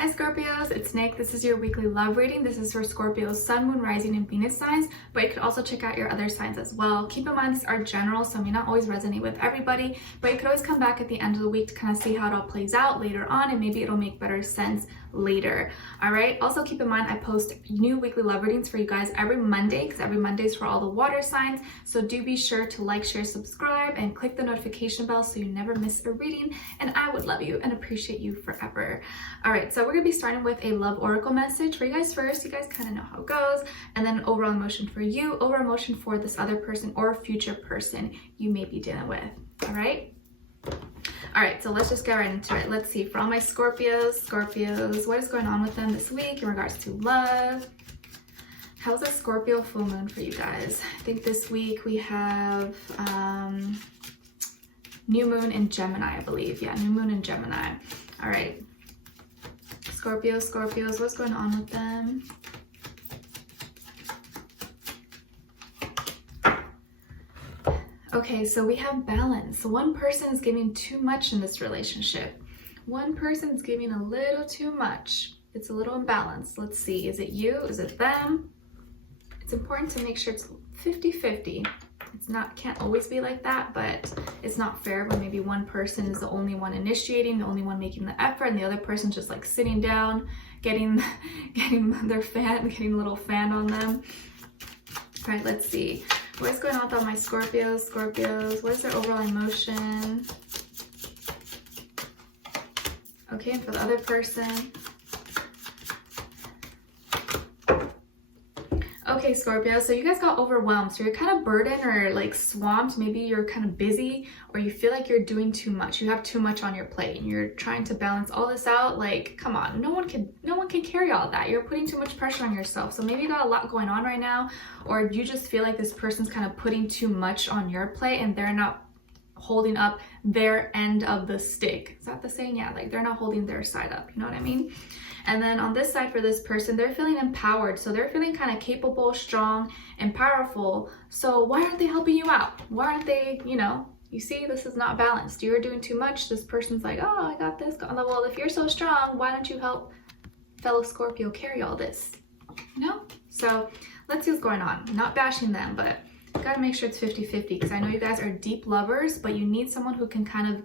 Hi Scorpios, it's Nick. This is your weekly love reading. This is for Scorpios, Sun, Moon, Rising, and Venus signs, but you could also check out your other signs as well. Keep in mind these are general, so may not always resonate with everybody, but you could always come back at the end of the week to kind of see how it all plays out later on, and maybe it'll make better sense later. All right, also keep in mind I post new weekly love readings for you guys every Monday, because every Monday is for all the water signs, so do be sure to like, share, subscribe, and click the notification bell so you never miss a reading, and I would love you and appreciate you forever. All right, so we're gonna be starting with a love oracle message for you guys first. You guys kind of know how it goes, and then overall emotion for you, overall emotion for this other person or future person you may be dealing with. All right, so let's just get right into it. Let's see, for all my Scorpios, what is going on with them this week in regards to love? How's a Scorpio full moon for you guys? I think this week we have new moon in Gemini, I believe. Yeah, new moon in Gemini. All right, Scorpios, what's going on with them? Okay, so we have balance. One person is giving too much in this relationship. One person is giving a little too much. It's a little imbalanced. Let's see, is it you? Is it them? It's important to make sure it's 50-50. It's not, can't always be like that, but it's not fair when maybe one person is the only one initiating, the only one making the effort, and the other person's just like sitting down, getting their fan, getting a little fan on them. All right, let's see. What's going on with all my Scorpios? What is their overall emotion? Okay, and for the other person. Okay, Scorpio, so you guys got overwhelmed. So you're kind of burdened or like swamped. Maybe you're kind of busy, or you feel like you're doing too much. You have too much on your plate and you're trying to balance all this out. Like, come on, no one can carry all that. You're putting too much pressure on yourself. So maybe you got a lot going on right now, or you just feel like this person's kind of putting too much on your plate and they're not holding up their end of the stick. Is that the saying? Yeah, like they're not holding their side up. You know what I mean? And then on this side for this person, they're feeling empowered. So they're feeling kind of capable, strong, and powerful. So why aren't they helping you out? Why aren't they, you see, this is not balanced. You're doing too much. This person's like, oh, I got this. Well, if you're so strong, why don't you help fellow Scorpio carry all this? So let's see what's going on. I'm not bashing them, but you gotta make sure it's 50-50, because I know you guys are deep lovers, but you need someone who can kind of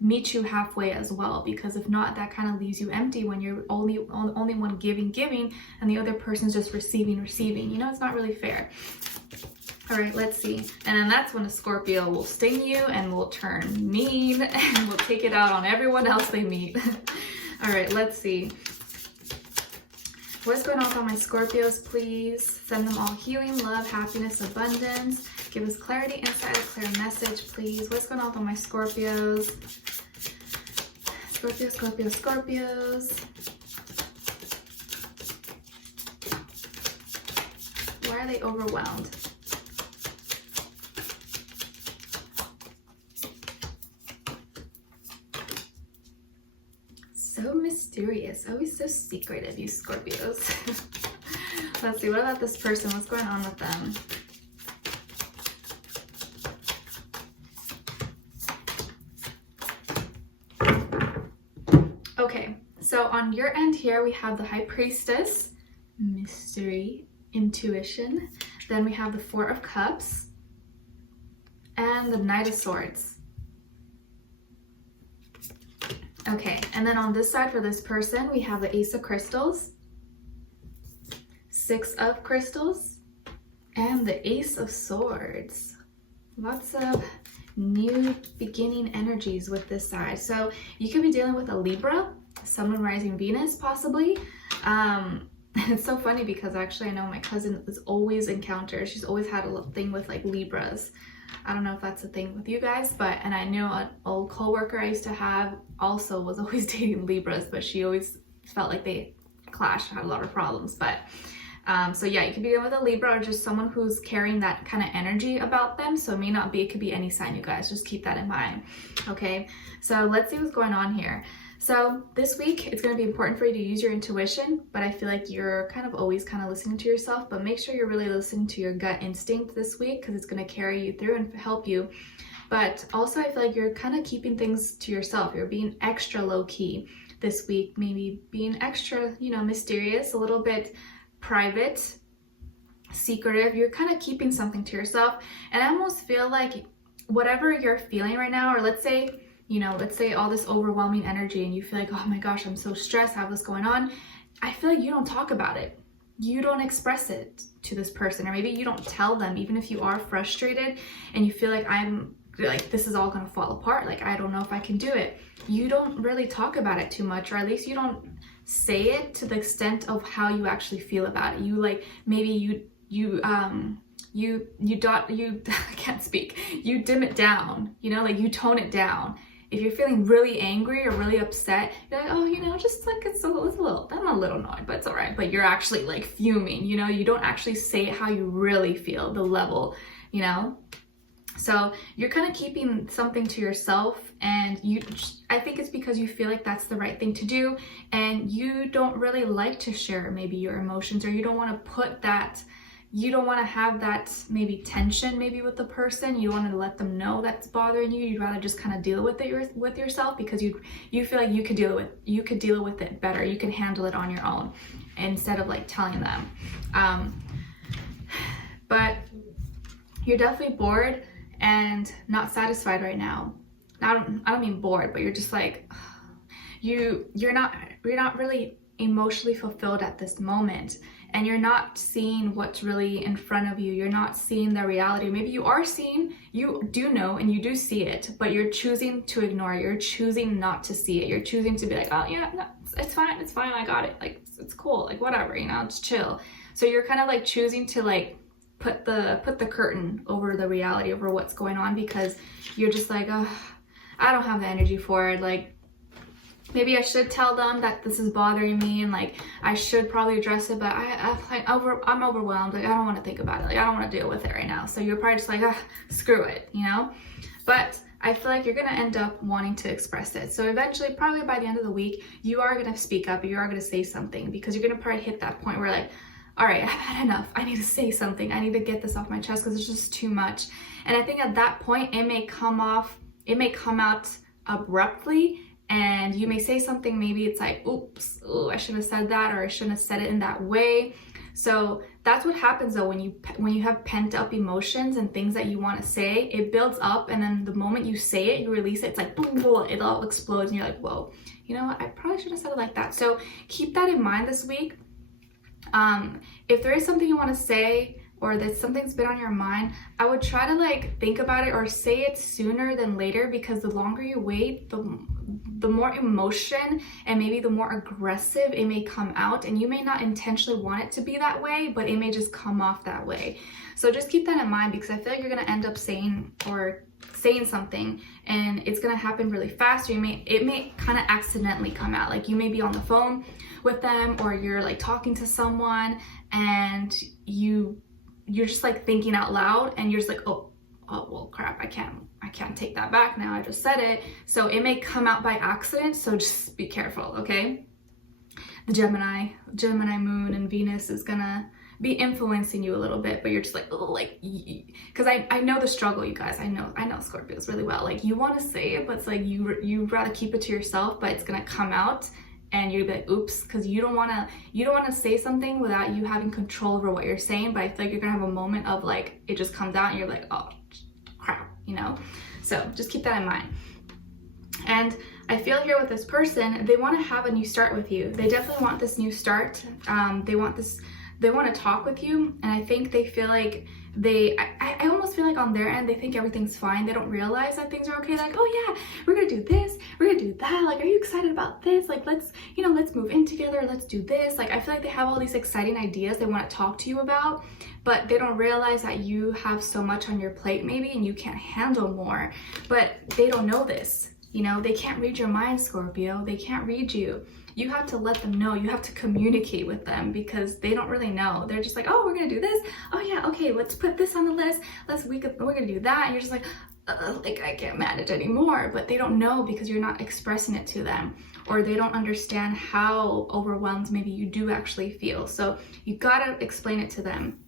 meet you halfway as well, because if not, that kind of leaves you empty when you're only one giving and the other person's just receiving. It's not really fair. All right, let's see. And then that's when a Scorpio will sting you and will turn mean and will take it out on everyone else they meet. All right, let's see. What's going on with all my Scorpios, please? Send them all healing, love, happiness, abundance. Give us clarity, insight, a clear message, please. What's going on with all my Scorpios? Scorpios. Why are they overwhelmed? So mysterious, always so secretive, you Scorpios. Let's see, what about this person? What's going on with them? Okay, so on your end here, we have the High Priestess, mystery, intuition. Then we have the Four of Cups and the Knight of Swords. Okay, and then on this side for this person, we have the Ace of Crystals, Six of Crystals, and the Ace of Swords. Lots of new beginning energies with this side. So you could be dealing with a Libra, Sun, Moon, Rising, Venus, possibly. And it's so funny because actually I know my cousin is always encountered. She's always had a thing with like Libras. I don't know if that's a thing with you guys, and I know an old co-worker I used to have also was always dating Libras, but she always felt like they clashed, had a lot of problems. But so yeah, you could be dealing with a Libra or just someone who's carrying that kind of energy about them. So it may not be, it could be any sign, you guys. Just keep that in mind. Okay, so let's see what's going on here. So this week, it's going to be important for you to use your intuition, but I feel like you're kind of always kind of listening to yourself, but make sure you're really listening to your gut instinct this week, because it's going to carry you through and help you. But also I feel like you're kind of keeping things to yourself. You're being extra low key. this week, maybe being extra, you know, mysterious, a little bit private, secretive. You're kind of keeping something to yourself. And I almost feel like whatever you're feeling right now, or let's say, you know, let's say all this overwhelming energy and you feel like, oh my gosh, I'm so stressed, I have this going on. I feel like you don't talk about it. You don't express it to this person, or maybe you don't tell them, even if you are frustrated and you feel like this is all gonna fall apart, like I don't know if I can do it. You don't really talk about it too much, or at least you don't say it to the extent of how you actually feel about it. You like, maybe you I can't speak. You dim it down, you know, like you tone it down. If you're feeling really angry or really upset, you're like, oh, you know, just like it's a little, I'm a little annoyed, but it's all right. But you're actually like fuming, you know, you don't actually say how you really feel, the level, you know. So you're kind of keeping something to yourself, and I think it's because you feel like that's the right thing to do, and you don't really like to share maybe your emotions, or you don't want to put that, you don't want to have that maybe tension maybe with the person. You want to let them know that's bothering you. You'd rather just kind of deal with it with yourself, because you feel like you could deal with it better. You can handle it on your own instead of like telling them. But you're definitely bored and not satisfied right now. I don't mean bored, but you're just like, you're not really emotionally fulfilled at this moment, and you're not seeing what's really in front of you. You're not seeing the reality. Maybe you are seeing, you do know and you do see it, but you're choosing to ignore it. You're choosing not to see it. You're choosing to be like, oh yeah, no, it's fine, I got it, like it's cool, like whatever, you know, it's chill. So you're kind of like choosing to like put the curtain over the reality, over what's going on, because you're just like, oh, I don't have the energy for it. Like, maybe I should tell them that this is bothering me, and like I should probably address it, but I'm overwhelmed. Like I don't want to think about it. Like I don't want to deal with it right now. So you're probably just like, screw it, you know? But I feel like you're gonna end up wanting to express it. So eventually, probably by the end of the week, you are gonna speak up. You are gonna say something, because you're gonna probably hit that point where like, all right, I've had enough. I need to say something. I need to get this off my chest because it's just too much. And I think at that point, it may come out abruptly, and you may say something, maybe it's like, oops, I shouldn't have said that, or I shouldn't have said it in that way. So that's what happens though, when you have pent up emotions and things that you want to say, it builds up, and then the moment you say it, you release it, it's like boom, boom, it all explodes, and you're like, whoa, you know what, I probably should have said it like that. So keep that in mind this week. If there is something you want to say, or that something's been on your mind, I would try to like think about it or say it sooner than later, because the longer you wait, the more emotion and maybe the more aggressive it may come out, and you may not intentionally want it to be that way, but it may just come off that way. So just keep that in mind, because I feel like you're going to end up saying something, and it's going to happen really fast, or it may kind of accidentally come out. Like you may be on the phone with them, or you're like talking to someone, and you're just like thinking out loud, and you're just like, oh well, crap, I can't take that back now, I just said it. So it may come out by accident, so just be careful, okay? The Gemini moon and Venus is gonna be influencing you a little bit, but you're just like, oh, like, because I know the struggle, you guys. I know Scorpios really well. Like you want to say it, but it's like you rather keep it to yourself, but it's gonna come out, and you're like, oops, because you don't want to say something without you having control over what you're saying. But I feel like you're gonna have a moment of like, it just comes out, and you're like, oh crap, you know? So just keep that in mind. And I feel here with this person, they want to have a new start with you. They definitely want this new start. They want to talk with you, and I think they feel like I almost feel like on their end, they think everything's fine. They don't realize that things are okay. Like, oh yeah, we're gonna do this, we're gonna do that. Like, are you excited about this? Like, let's move in together. Let's do this. Like, I feel like they have all these exciting ideas they want to talk to you about, but they don't realize that you have so much on your plate maybe, and you can't handle more. But they don't know this. You know, they can't read your mind, Scorpio. They can't read you. You have to let them know. You have to communicate with them, because they don't really know. They're just like, oh, we're gonna do this. Oh yeah, okay, let's put this on the list. We're gonna do that. And you're just like I can't manage anymore. But they don't know, because you're not expressing it to them, or they don't understand how overwhelmed maybe you do actually feel. So you gotta explain it to them.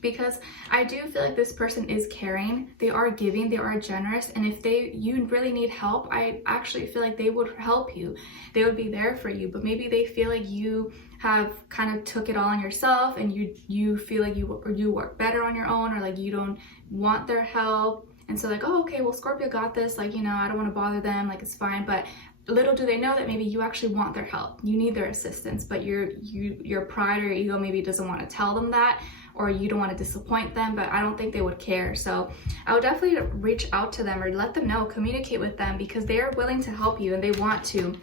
because I do feel like this person is caring, they are giving, they are generous, and if you really need help, I actually feel like they would help you. They would be there for you, but maybe they feel like you have kind of took it all on yourself, and you feel like you work better on your own, or like you don't want their help, and so like, oh, okay, well, Scorpio got this, like, you know, I don't want to bother them, like, it's fine. But little do they know that maybe you actually want their help, you need their assistance, but your pride or your ego maybe doesn't want to tell them that, or you don't want to disappoint them. But I don't think they would care. So I would definitely reach out to them or let them know, communicate with them, because they are willing to help you, and they want to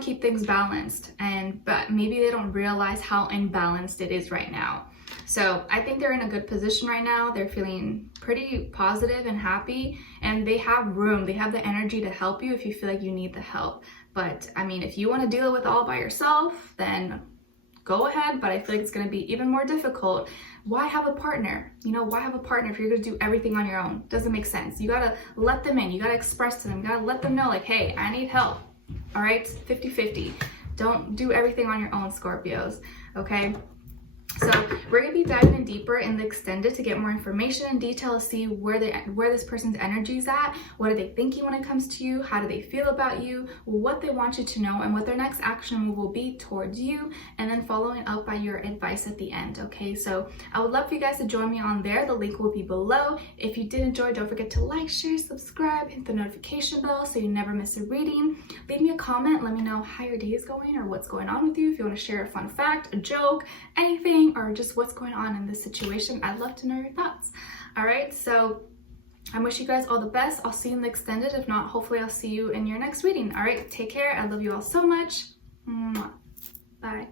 keep things balanced, but maybe they don't realize how imbalanced it is right now. So I think they're in a good position right now. They're feeling pretty positive and happy, and they have room, they have the energy to help you if you feel like you need the help. But I mean, if you want to deal with it all by yourself, then go ahead, but I feel like it's going to be even more difficult. Why have a partner? You know, why have a partner if you're going to do everything on your own? Doesn't make sense. You got to let them in. You got to express to them. You got to let them know, like, hey, I need help. All right, 50-50. Don't do everything on your own, Scorpios, okay? So we're going to be diving in deeper in the extended to get more information and detail, to see where this person's energy is at, what are they thinking when it comes to you, how do they feel about you, what they want you to know, and what their next action move will be towards you, and then following up by your advice at the end, okay? So I would love for you guys to join me on there. The link will be below. If you did enjoy, don't forget to like, share, subscribe, hit the notification bell so you never miss a reading. Leave me a comment, let me know how your day is going or what's going on with you. If you want to share a fun fact, a joke, anything, or just what's going on in this situation, I'd love to know your thoughts. All right, so I wish you guys all the best. I'll see you in the extended. If not, hopefully I'll see you in your next reading. All right, take care. I love you all so much. Mwah. Bye.